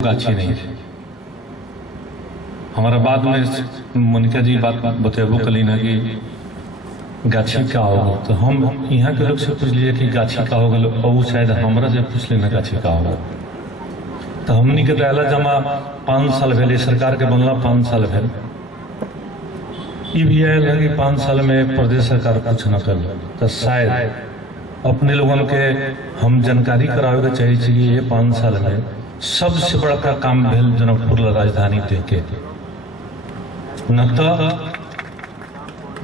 गाछी नहीं है। हमारा बाद में मोनिका जी बात बतेबो कली ना कि गाछी का होगा, तो हम यहाँ के लोग से पूछ लिए कि गाछी का होगा, और शायद हमरा से पूछ लेना गाछी का होगा। तो हमनी के दयाला जमा 5 साल भेल, सरकार के बनला 5 साल भेल। ये भी आयल है कि 5 साल में प्रदेश सरकार कुछ न कर, तो शायद अपने लोगन के हम जानकारी करावे के चाहिए। ये 5 साल में सबसे बड़ा काम भेल जनकपुर राजधानी देके, न तो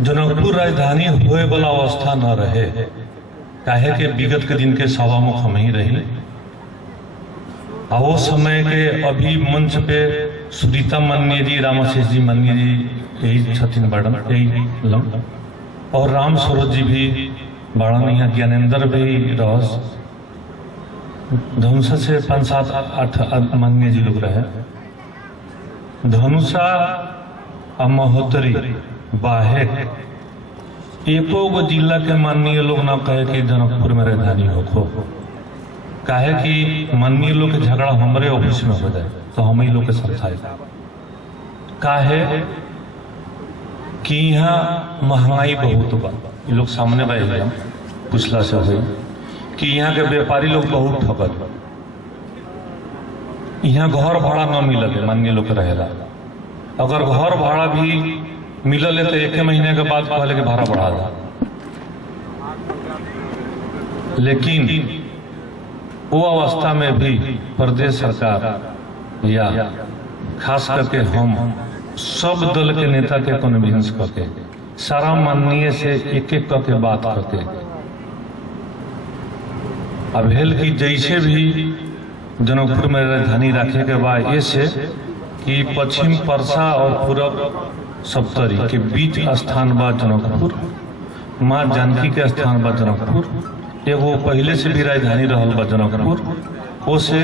जनकपुर राजधानी होए वाला अवस्था न रहे, काहे के विगत के दिन के सभामुख हम ही रही। वो समय के अभी मंच पे सुरीता माननीय जी, रामाशीष जी माननीय जी यही छथिन बाड़न, यही लम, और राम स्वरूप जी भी बाड़न, यहाँ ज्ञानेंद्र भी रहस, धनुषा से 5, 7, 8 माननीय जी लोग रहे। धनुषा और महोत्तरी बाहे एको गो जिला के माननीय लोग ना कहे कि जनकपुर में राजधानी हो, काहे कि माननीय लोग के झगड़ा हमारे ऑफिस में हो जाए तो हम ही लोग के समझाए। काहे कि यहाँ महंगाई बहुत बा, ये लोग सामने बैठे पूछला से हुई कि यहाँ के व्यापारी लोग बहुत ठगल, यहाँ घर भाड़ा न मिलल माननीय लोग के रहेला। अगर घर भाड़ा भी मिलल है तो 1 महीने के बाद पहले के भाड़ा बढ़ा जा। लेकिन वो अवस्था में भी प्रदेश सरकार या खास करके हम सब दल के नेता के कन्विंस करके सारा माननीय से एक करके बात करके अब हेल की जैसे भी जनकपुर में राजधानी रखे के बाद ऐसे कि पश्चिम परसा और पूरब सप्तरी के बीच स्थान बा जनकपुर, माँ जानकी के स्थान बा जनकपुर, एगो पहले से भी राजधानी रहल बा जनकपुर। ओसे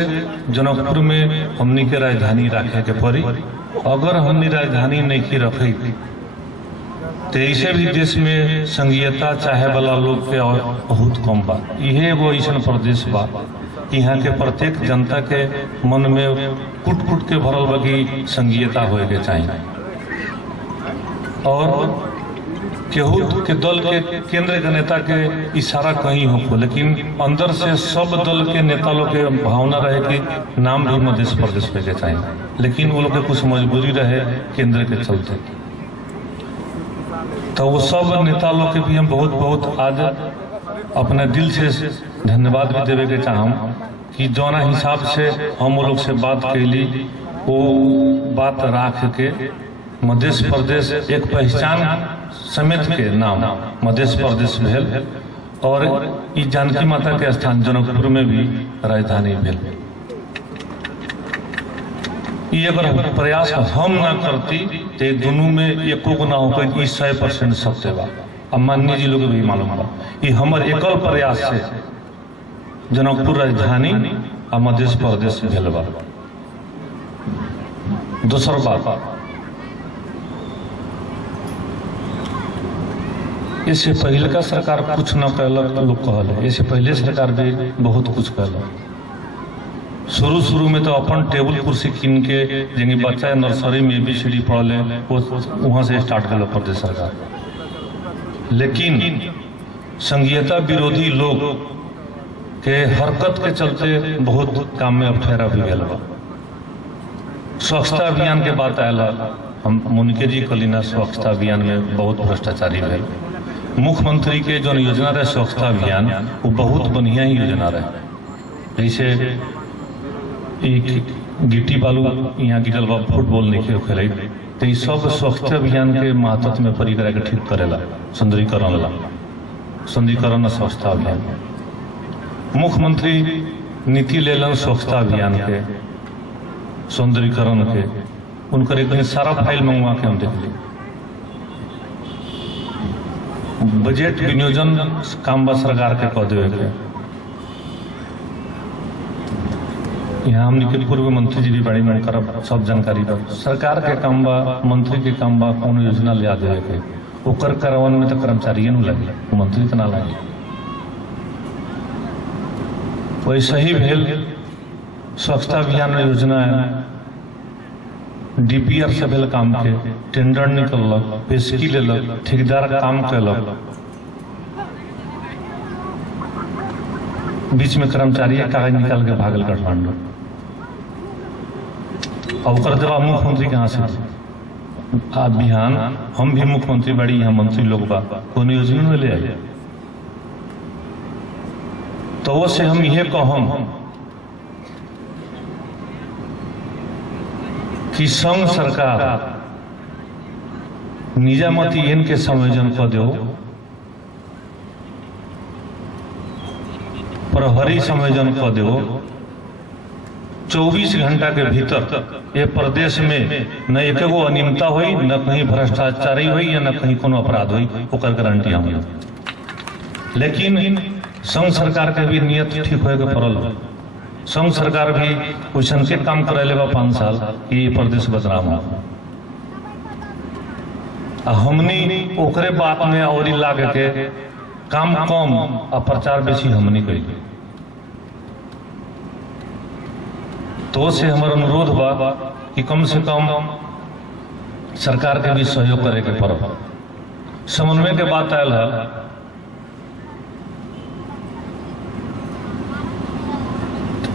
जनकपुर में हमनी के राजधानी रखे के पड़ी। अगर हमनी राजधानी नहीं रखे तो ऐसे भी देश में संघीयता चाहे वाला लोग के बहुत कम बा। यह एगो ऐसा प्रदेश बा यहाँ के प्रत्येक जनता के मन में कुट कुट के भरल बा कि संघीयता होए के चाहिए, और केहू के दल के केंद्र के नेता के इशारा कहीं हो, लेकिन अंदर से सब दल के नेता लोग के भावना रहे कि नाम भी मध्य प्रदेश पे के चाहिए, लेकिन वो लोग के कुछ मजबूरी रहे केंद्र के चलते। तो वो सब नेता लोग के भी हम बहुत बहुत आज अपने दिल से धन्यवाद भी देवे के चाहम कि जौना हिसाब से हम वो लोग से बात कैली, वो बात राख के मध्य प्रदेश एक पहचान समेत के नाम मध्य प्रदेश भेल, और ई जानकी माता के स्थान जनकपुर में भी राजधानी भेल। ये अगर प्रयास हम ना करती तो दोनों में एको गुना होकर 100% सत्य बा। अब माननीय जी लोग भी मालूम बा, ये हमार एकल प्रयास से जनकपुर राजधानी और मध्य प्रदेश भेल बा। दूसर बात, इससे पहले का सरकार कुछ न कहलक लोग कहल, इससे पहले सरकार भी बहुत कुछ कहलक। शुरू में तो अपन टेबल कुर्सी कीन के जिनकी बच्चा नर्सरी में ABCD पढ़ ले वहां से स्टार्ट कर प्रदेश सरकार। लेकिन संघीयता विरोधी लोग के हरकत के चलते बहुत काम में अब ठहरा भी गया। स्वच्छता अभियान के बात आयल, हम मोनिका जी कलीना स्वच्छता अभियान में बहुत भ्रष्टाचारी भेल। मुख्यमंत्री के जो योजना रहे स्वच्छता अभियान वो बहुत बढ़िया ही योजना रहे। जैसे गिट्टी बालू यहाँ गिरल बा, फुटबॉल नहीं खेल, तो ये सब स्वच्छता अभियान के महत्व में परी के ठीक करेला, सुंदरीकरण स्वच्छता अभियान। मुख्यमंत्री नीति लेलन स्वच्छता अभियान के सौंदर्यीकरण के, उनकर एक सारा फाइल मंगवा के हम देख ली। बजट विनियोजन काम बा सरकार के कह देवे के। यहाँ हमने के पूर्व मंत्री जी भी बड़ी मन कर सब जानकारी बा, सरकार के काम बा, मंत्री के काम बा, कौन योजना ले देवे के, ओकर करवन में तो कर्मचारी न लगे, मंत्री तो ना लगे। वैसे ही भेल स्वच्छता अभियान योजना डीपीआर से भेल काम के टेंडर निकलक, पेशगी लेलक, ठेकेदार काम कैलक, बीच में कर्मचारी कागज निकाल के भागल काठमांडू। अब कर देवा मुख्यमंत्री कहाँ से आप बिहान हम भी मुख्यमंत्री बड़ी यहाँ मंत्री लोग बा कौन योजना में ले आए। तो वो से हम ये कहम कि संघ सरकार निजामती एन के संयोजन कर दो, प्रहरी संयोजन कर दो, 24 घंटा के भीतर ये प्रदेश में न एक अनियमितता हुई, न कहीं भ्रष्टाचारी हुई, या न कहीं कोनो अपराध हुई, ओकर गारंटी हम। लेकिन संघ सरकार के भी नियत ठीक होए के पड़ल। संघ सरकार भी वैसन के काम करे बा 5 साल कि प्रदेश बदनाम हो। हमनी ओकरे बात में और लाग के काम कम आ प्रचार बेसी हमनी करी। तो से हमारा अनुरोध बा कि कम से कम सरकार के भी सहयोग करे के पड़े। समन्वय के बात आयल है,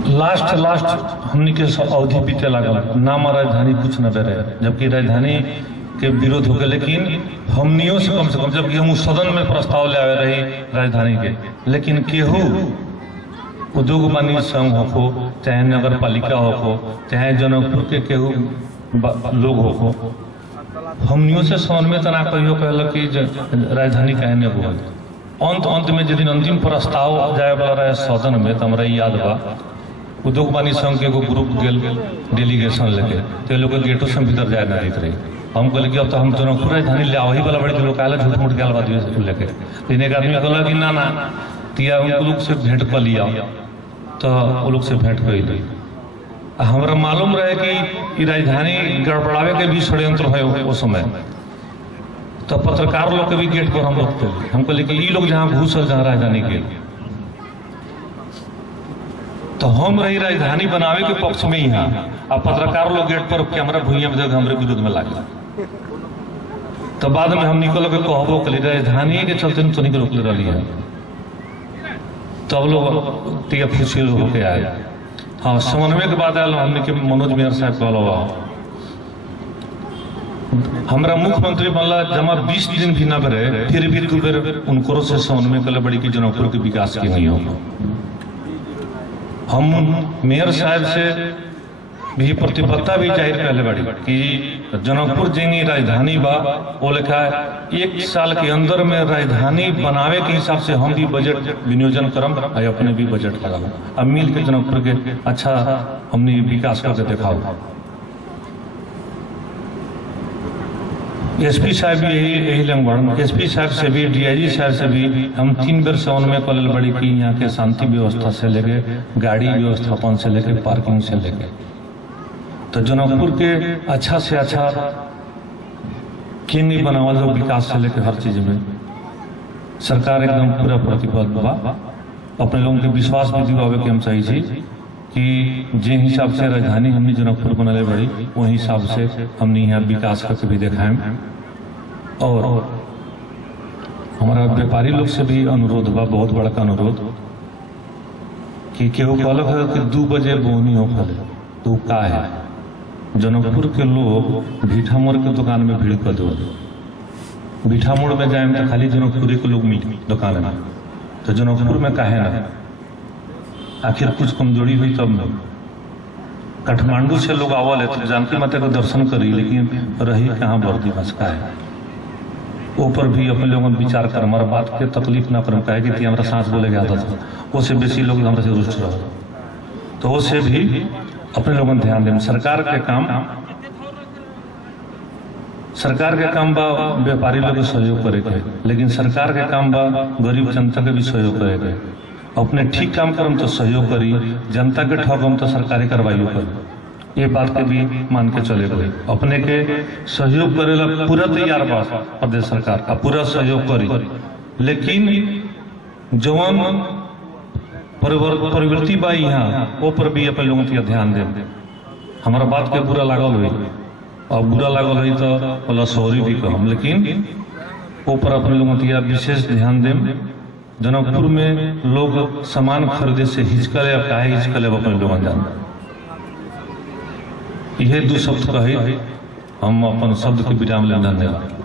लास्ट हमनी के अवधि बीते लागल, नाम राजधानी कुछ न दे रहे, जबकि राजधानी के विरोध हो गए। लेकिन हमनियों से कम, जबकि हम सदन में प्रस्ताव ले आवे रही राजधानी के, लेकिन केहू उद्योग वाणिज्य संघ हो, चाहे नगर पालिका हो, चाहे जनकपुर के केहू लोग हो, हमनियों से समन्वय तना कहियो कहल कि राजधानी कहे नहीं हो। अंत में जिस दिन अंतिम प्रस्ताव जाए वाला रहे सदन में, तो हमारा याद बा उद्योग वाणिज्य संघ के एगो ग्रुप गेल डेलीगेशन लेके, तो लोग गेटों से भीतर जाए ना देते रही। हम कहले कि अब तो हम जनकपुर राजधानी ले वही वाला बड़ी लोग कहला झूठ मूठ गल बात लेके। लेकिन एक आदमी कहला कि ना तिया उन लोग से भेंट कर लिया, तो वो लोग से भेंट कर ली। हमारा मालूम रहे कि राजधानी गड़बड़ावे के भी षड्यंत्र है उस समय। तो पत्रकार लोग के भी गेट पर हम लोग थे, हम कहले कि ये लोग जहाँ घुसल जहाँ राजधानी के, तो हम रही राजधानी बनावे के पक्ष में यहाँ, अब पत्रकार लोग गेट पर कैमरा भुइया में जगह हमारे विरोध में लागल। तो बाद में हम निकल के कहबो कली राजधानी के चलते तो निकल रोकले रही है, तब लोग तिया फुसिल होके आए। हाँ, समन्वय के बाद आयल हमने के मनोज मेयर साहब कहल हमारा मुख्यमंत्री बनला जमा 20 दिन भी ना भरे, फिर भी 2 बेर उनको से समन्वय कल बड़ी की जनकपुर के विकास की नहीं हो। हम मेयर साहब से भी प्रतिबद्धता भी जाहिर कहले बड़ी कि जनकपुर जिंगी राजधानी बा, वो लिखा है 1 साल के अंदर में राजधानी बनावे के हिसाब से हम भी बजट विनियोजन करम, अपने भी बजट लगाम, अब मिल के जनकपुर के अच्छा हमने विकास करके दिखाओ। एसपी साहब भी यही लंगवाड़, एसपी साहब से भी, डीआईजी साहब से भी हम 3 बेर समन्वय कल बड़ी की यहाँ के शांति व्यवस्था से लेके, गाड़ी व्यवस्थापन से लेके, पार्किंग से लेके, तो जनकपुर के अच्छा से अच्छा केंद्र बनावल जो विकास से लेके हर चीज में सरकार एकदम पूरा प्रतिबद्ध बा। अपने लोगों के विश्वास भी दिवावे के हम सही छी कि जे हिसाब से राजधानी हमने जनकपुर बनले बड़ी, वही हिसाब से हमने यहाँ विकास करके भी देखाएं। और हमारा व्यापारी लोग से भी अनुरोध बा, बहुत बड़ा का अनुरोध, कि केहू कहलक है कि 2 बजे बोनी हो खले, तो का है जनकपुर के लोग भीठा मोड़ के दुकान में भीड़ कर दो। भीठा मोड़ में जाए तो खाली जनकपुरी के लोग मिली दुकान में, तो जनकपुर में काहे ना, आखिर कुछ कमजोरी हुई तब न। काठमांडू से लोग आवल है तो जानकी माता को दर्शन करी, लेकिन रही कहाँ वर्दी भाषा है, ऊपर भी अपने लोगों ने विचार कर, हमारा बात के तकलीफ ना कर, कहे कि हमारा सांस बोले के आदत है, उससे बेसी लोग हमारे से रुष्ट रहो, तो उससे भी अपने लोगों ने ध्यान दें। सरकार के काम बा व्यापारी लोग सहयोग करे के, लेकिन सरकार के काम बा गरीब जनता के भी सहयोग करे के। अपने ठीक काम करम तो सहयोग करी, जनता के ठगम तो सरकारी कार्रवाई करी, ये बात के भी मान के चले गए। अपने के सहयोग करेला पूरा तैयार बा प्रदेश सरकार का, पूरा सहयोग करी, लेकिन जवान प्रवृत्ति बा यहाँ वो पर भी अपन लोगों के ध्यान दे। हमारा बात के बुरा लागल हुई और बुरा लागल हुई तो बोला सॉरी भी कहम, लेकिन ऊपर अपने लोगों के विशेष ध्यान दें। जनकपुर में लोग सामान खरीदे से हिचकले या काहे हिचकले अपने लोग जान। यह दो शब्द कही हम अपन शब्द के विराम ले धन्यवाद।